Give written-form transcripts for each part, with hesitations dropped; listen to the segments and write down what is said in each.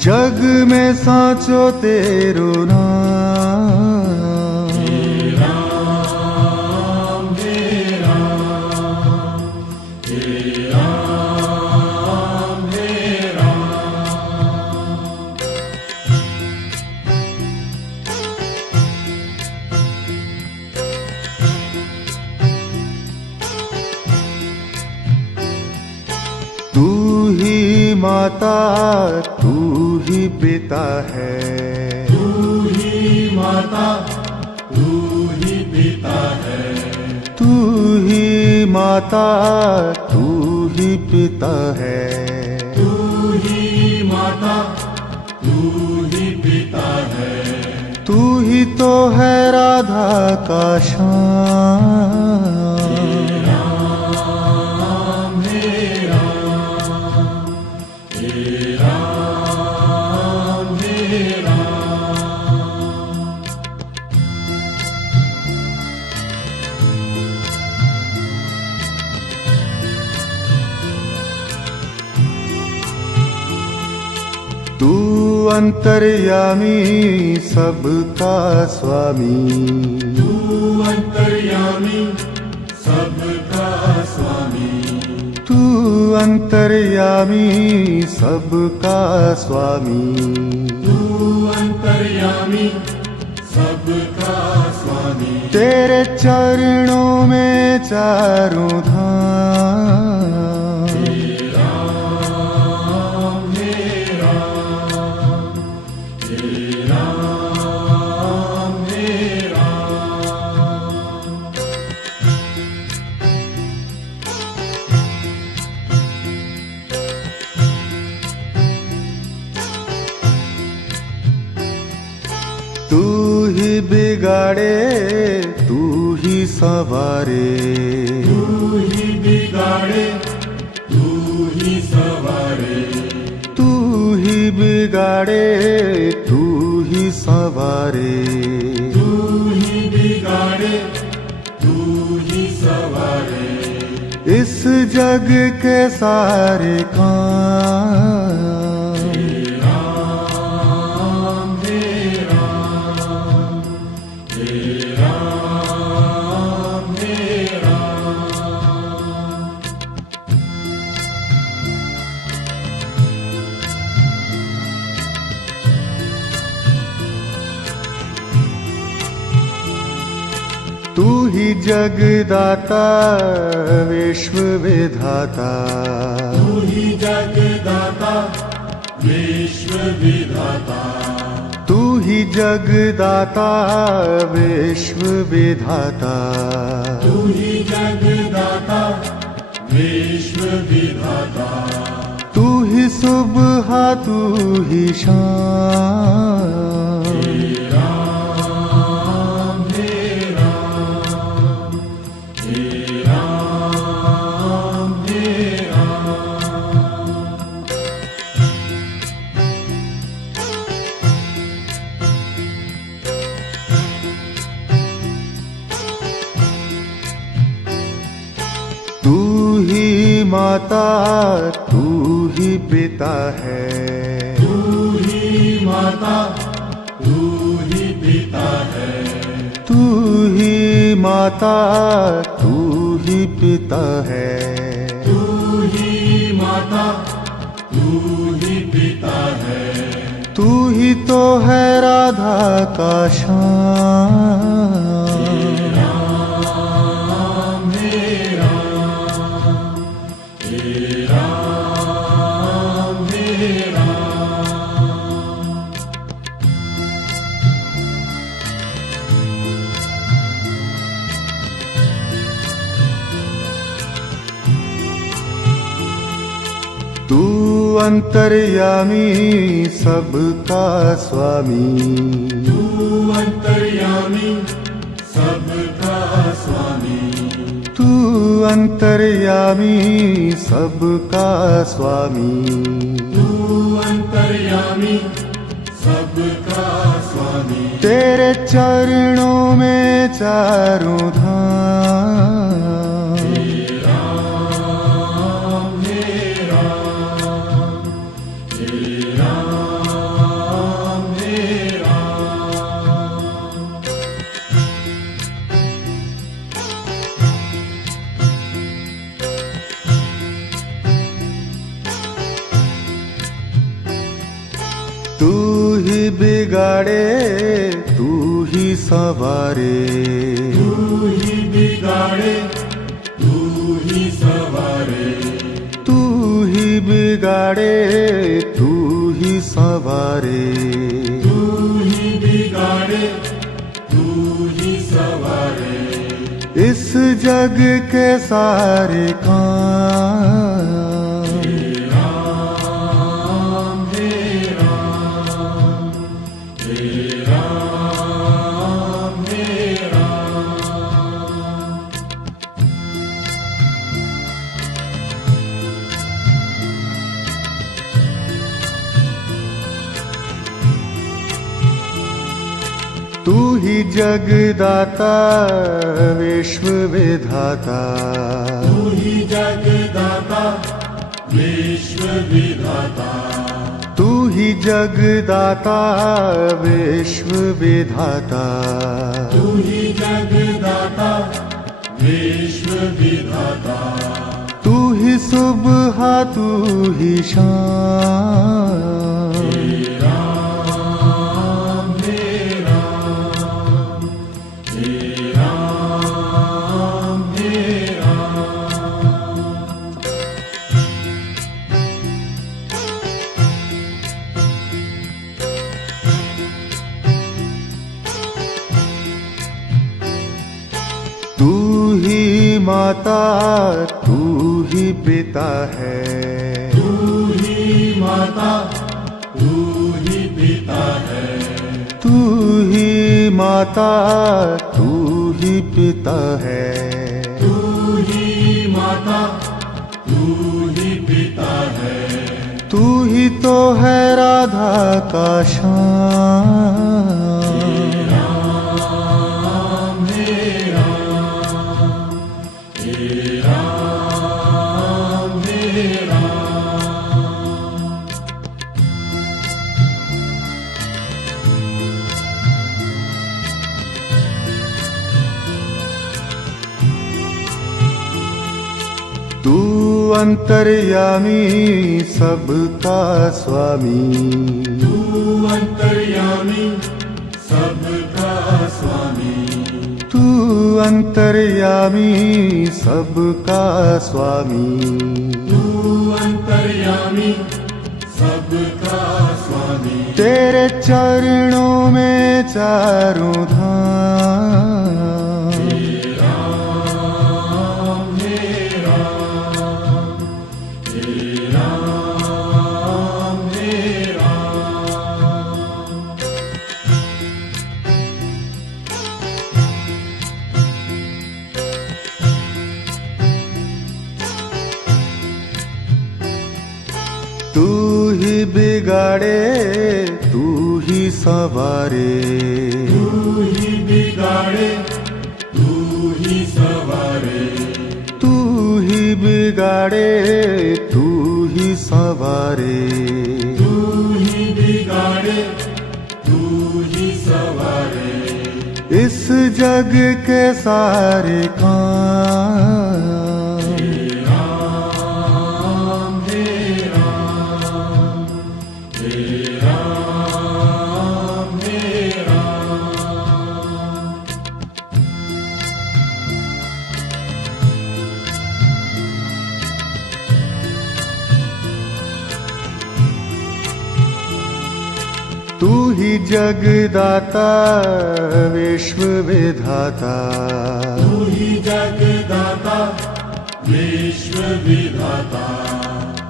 जग में साचो तेरो नाम, हे राम हे राम हे राम हे राम। तू ही माता तू ही पिता है, तू ही माता तू ही पिता है, तू ही माता तू ही पिता है, तू ही माता तू ही पिता है। तू ही तो है राधा का श्याम। तू अंतर्यामी सबका स्वामी, तू अंतर्यामी सबका स्वामी, तू अंतर्यामी सबका स्वामी, तू अंतर्यामी सबका स्वामी। तेरे चरणों में चारों धाम, तू ही बिगाड़े तू ही संवारे, तू ही बिगाड़े तू ही सवारे, तू ही बिगाड़े तू ही संवारे, तू ही बिगाड़े तू ही सवारे। इस जग के सारे काम, तू ही जगदाता विश्व विधाता, तू ही जगदाता विश्व विधाता, तू ही जगदाता विश्व विधाता, तू ही जगदाता विश्व विधाता। तू ही सुबह तू ही शाम, तू ही माता तू ही पिता है, तू ही माता तू ही पिता है, तू ही माता तू ही पिता है, तू ही माता तू ही पिता है। तू ही तो है राधा का श्याम। तू अंतर्यामी सबका स्वामी, तू अंतर्यामी सबका स्वामी, तू अंतर्यामी सबका स्वामी, तू अंतर्यामी सबका स्वामी। तेरे तेरे चरणों में चारों धाम। राम हे राम, हे राम हे राम। तू ही बिगाड़े तू ही सवारे, तू ही बिगाड़े तू ही सवारे, तू ही बिगाड़े तू ही सवारे। तू ही बिगाड़े तू ही सवारे। इस जग के सारे काम। राम हे राम, हे राम हे राम। तू ही जगदाता विश्व विधाता, तू ही जगदाता विश्व विधाता, तू ही जगदाता विश्व विधाता। तू ही जगदाता विश्व विधाता। तू ही सुबह तू ही शाम। राम हे राम, हे राम हे राम। तू ही माता तू ही पिता है, तू ही माता तू ही पिता है, तू ही माता तू ही पिता है। तू ही माता तू ही पिता है। तू ही तो है राधा का श्याम। राम हे राम, हे राम हे राम। तू अंतर्यामी सबका स्वामी, तू अंतर्यामी सबका स्वामी, तू अंतर्यामी सबका स्वामी। तू अंतर्यामी सबका स्वामी। तेरे चरणों में चारों धाम। राम हे राम, हे राम हे राम। तू ही बिगाड़े तू ही सवारे, तू ही बिगाड़े तू ही सवारे, तू ही बिगाड़े तू ही सवारे। तू ही बिगाड़े तू ही सवारे। इस जग के सारे काम। राम हे राम, हे राम हे राम। तू ही जगदाता विश्व विधाता, तू ही जगदाता विश्व विधाता,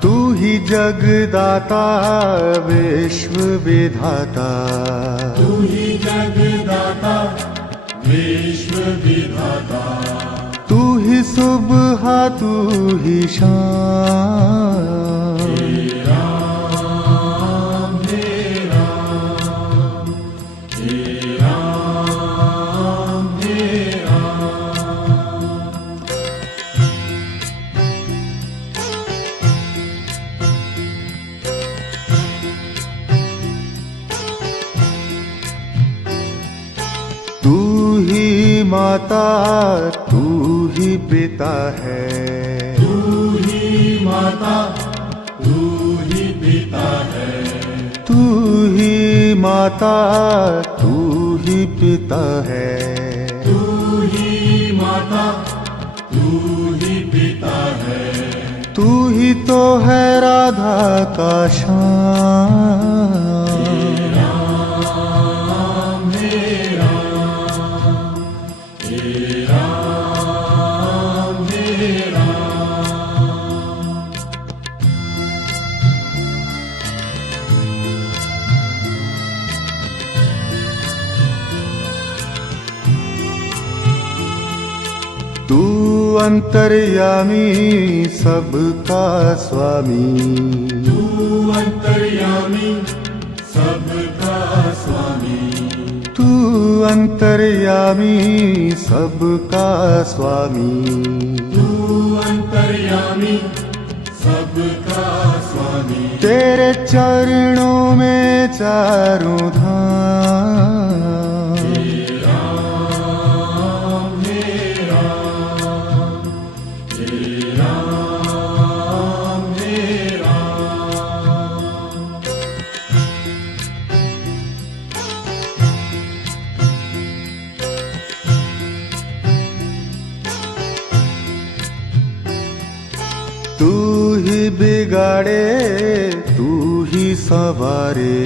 तू ही जगदाता विश्व विधाता। तू ही जगदाता विश्व विधाता। तू ही सुबह तू ही शाम। राम हे राम, हे राम माता तू ही पिता है, तू ही माता तू ही पिता है, तू ही माता तू ही पिता है, तू ही माता तू ही पिता है, तू ही तो है राधा का श्याम। राम हे राम, हे राम हे राम। तू अंतर्यामी सबका स्वामी, तू अंतर्यामी सबका स्वामी, तू अंतर्यामी सबका स्वामी, तू अंतर्यामी सबका स्वामी। तेरे चरणों में चारों धाम, राम हे राम, हे राम हे राम। तू ही बिगाड़े तू ही सवारे,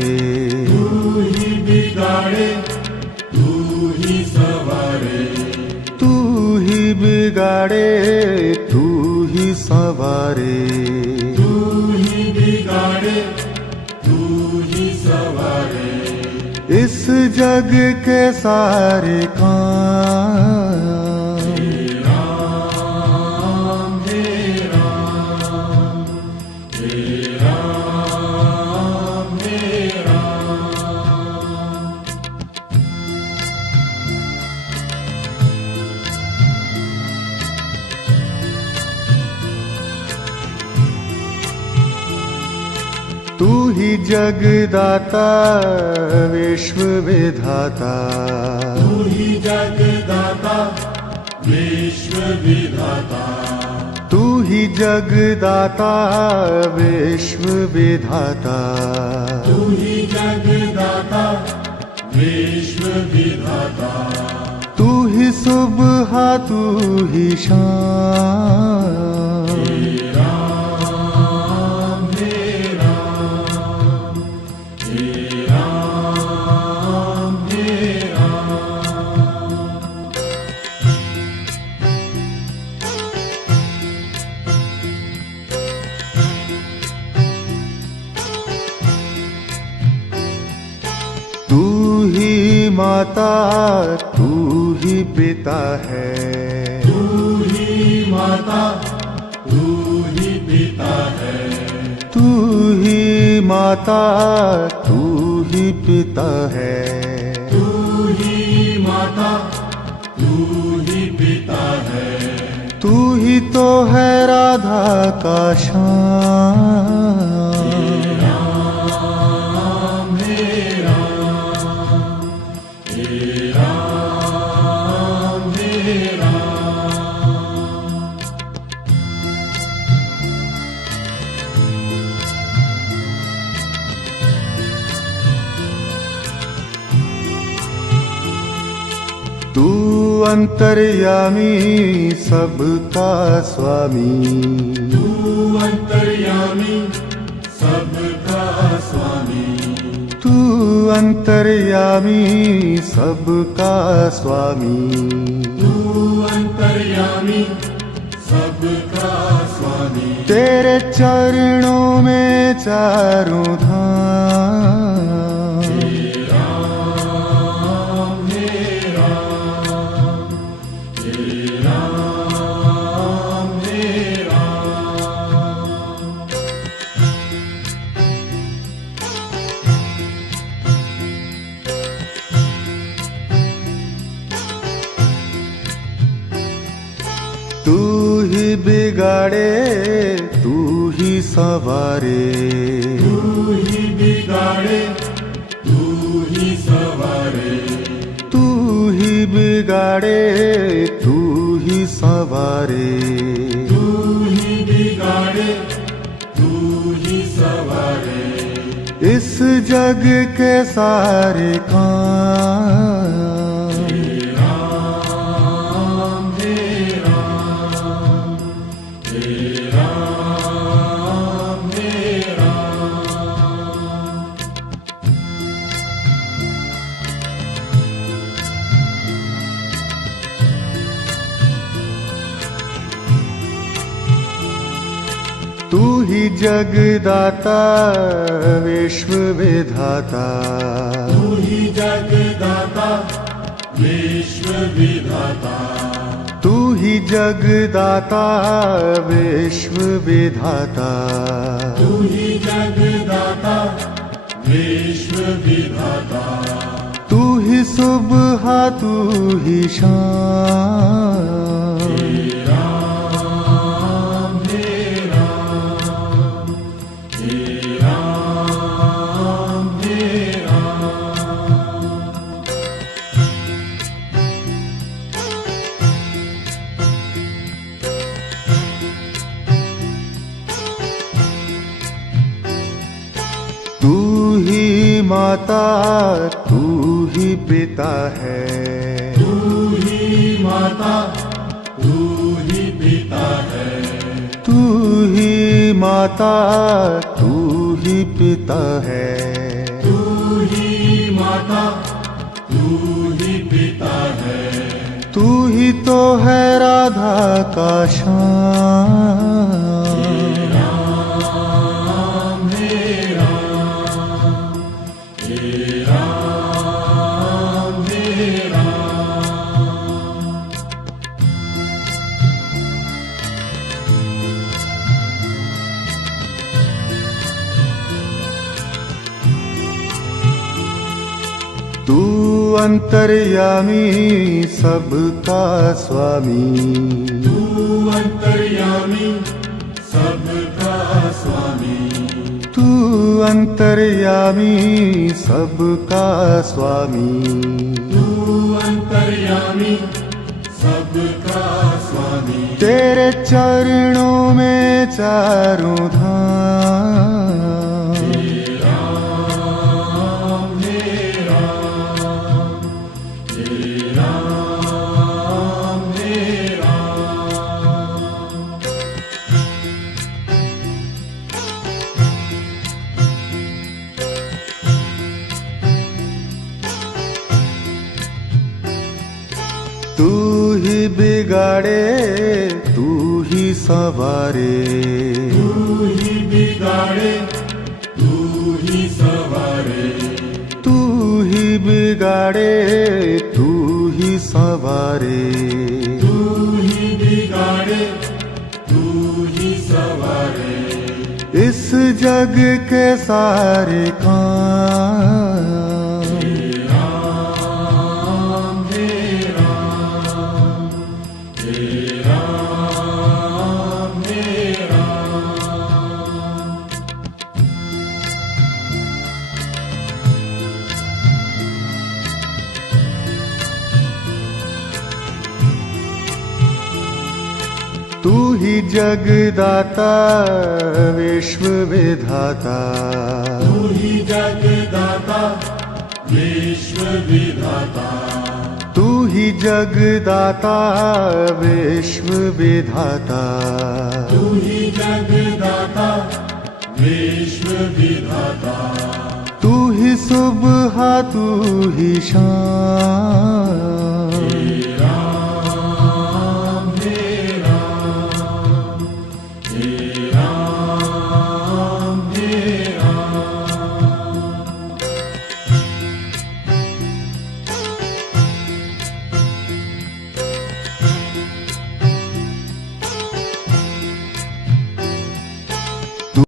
तू ही बिगाड़े तू ही सवारे, तू ही बिगाड़े तू ही सवारे, तू ही बिगाड़े तू ही सवारे। इस जग के सारे काम, राम हे राम, हे राम हे राम। तू ही जगदाता विश्व विधाता, तू ही जगदाता विश्व विधाता, तू ही जगदाता विश्व विधाता, तू ही जगदाता विश्व विधाता। तू ही सुबह तू ही शाम, राम हे राम, हे राम हे राम। तू ही माता तू ही पिता है, तू ही माता तू ही पिता है, तू ही माता तू ही पिता है, तू ही माता तू ही पिता है, तू ही तो है राधा का श्याम। राम हे राम, हे राम हे राम। तू अंतर्यामी सबका स्वामी, तू अंतर्यामी सबका स्वामी, तू अंतर्यामी सबका स्वामी, तू अंतर्यामी सबका स्वामी। तेरे चरणों में चारों धाम, राम हे राम, हे राम हे राम। तू ही बिगाड़े तू ही सवारे, तू ही बिगाड़े तू ही सवारे, तू ही बिगाड़े सवारे, तू ही बिगाड़े तू ही सवारे, इस जग के सारे काम। हे राम हे राम हे राम हे राम। तू ही जगदाता विश्व विधाता, तू ही जगदाता विश्व विधाता, तू ही जगदाता विश्व विधाता, तू ही जगदाता विश्व विधाता, तू ही सुबह तू ही शाम। हे राम हे राम हे राम हे राम। तू ही माता तू ही पिता है, तू ही माता तू ही पिता है, तू ही माता तू ही पिता है, तू ही माता तू ही पिता है, तू ही तो है राधा का श्याम। हे राम हे राम हे राम हे राम। तू अंतर्यामी सबका स्वामी, तू अंतर्यामी सबका स्वामी, तू अंतर्यामी सबका स्वामी, तू अंतर्यामी सबका स्वामी। तेरे चरणों में चारों धाम। हे राम हे राम हे राम हे राम। तू ही बिगाड़े तू ही सवारे, तू ही बिगाड़े तू ही सवारे, तू ही बिगाड़े तू ही सवारे, तू ही बिगाड़े तू ही सवारे, इस जग के सारे काम। हे राम हे राम हे राम हे राम। तू ही जगदाता विश्व विधाता, तू ही जगदाता विश्व विधाता, तू ही जगदाता विश्व विधाता, तू ही जगदाता विश्व विधाता, तू ही सुबह तू ही शाम।